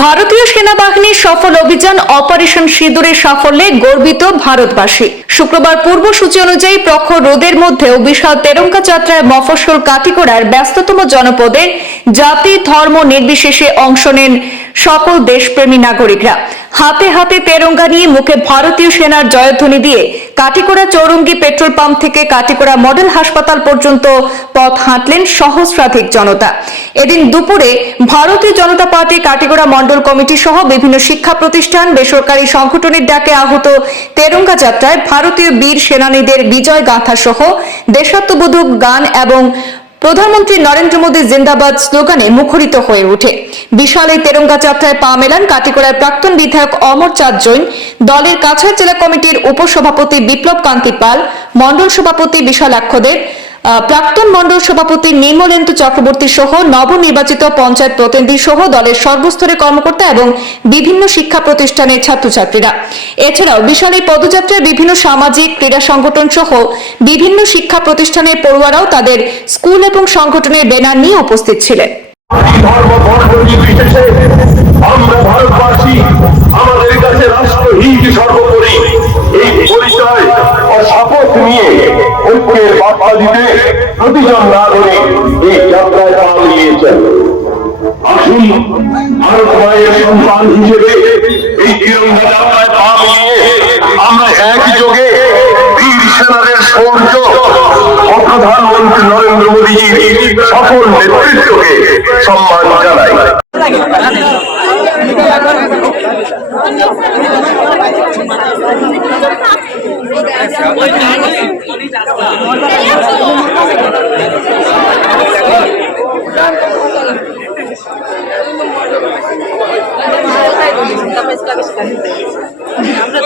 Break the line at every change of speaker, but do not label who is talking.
ভারতীয় সেনাবাহিনীর সফল অভিযান অপারেশন সিঁদুরের সাফল্যে গর্বিত ভারতবাসী। শুক্রবার পূর্বসূচি অনুযায়ী প্রখর রোদের মধ্যেও বিশাল তেরঙ্গা যাত্রায় মফস্বল কাটিগড়ার ব্যস্ততম জনপদের জাতি, ধর্ম নির্বিশেষে অংশ নেন সকল দেশপ্রেমী নাগরিকরা। হাতে হাতে তেরঙ্গা নিয়ে মুখে ভারতীয় সেনার জয়ধ্বনি দিয়ে কাটিকোড়া চৌরঙ্গি পেট্রোল পাম্প থেকে কাটিকোড়া মডেল হাসপাতাল পর্যন্ত পথ হাঁটলেন সহস্রাধিক জনতা। এদিন দুপুরে ভারতীয় জনতা পার্টি কাটিগোড়া মণ্ডল কমিটি সহ বিভিন্ন শিক্ষা প্রতিষ্ঠান, বেসরকারি সংগঠনের ডাকে আহত তেরঙ্গা যাত্রায় ভারতীয় বীর সেনানীদের বিজয় গাঁথা সহ দেশাত্মবোধক গান এবং প্রধানমন্ত্রী নরেন্দ্র মোদী জিন্দাবাদ স্লোগানে মুখরিত হয়ে ওঠে। বিশাল এই তেরঙ্গা যাত্রায় পা মেলান কাটিকোড়ার প্রাক্তন বিধায়ক অমর চাঁদ জৈন। দলের কাছাড় জেলা কমিটির উপসভাপতি বিপ্লব কান্তি পাল মন্ডল সভাপতি বিশালাক্ষদের আহ, প্রাক্তন মণ্ডল সভাপতি নির্মলেন্দু চক্রবর্তী সহ নবনির্বাচিত পঞ্চায়েত প্রতিনিধি সহ দলের সর্বস্তরের কর্মকর্তা এবং বিভিন্ন শিক্ষা প্রতিষ্ঠানের ছাত্রছাত্রীরা। এছাড়াও বিশাল এই পদযাত্রায় বিভিন্ন সামাজিক ক্রীড়া সংগঠন সহ বিভিন্ন শিক্ষা প্রতিষ্ঠানের পড়ুয়ারাও তাদের স্কুল এবং সংগঠনের ব্যানার নিয়ে উপস্থিত ছিলেন।
আমাদের কাছে রাষ্ট্রহিত সর্বোপরি এই পরিচয় ও শপথ নিয়ে বার্তা দিতে প্রতিজন নাগরিক এই যাত্রায় পা মিলিয়েছেন আসুন ভারত মায়ের সন্তান হিসেবে এই তিরঙ্গা যাত্রায় পা মিলিয়ে আমরা একযোগে বীর সেনাদের শৌর্য ও প্রধানমন্ত্রী নরেন্দ্র মোদীজির সফল নেতৃত্বকে সম্মান জানাই।
আমরা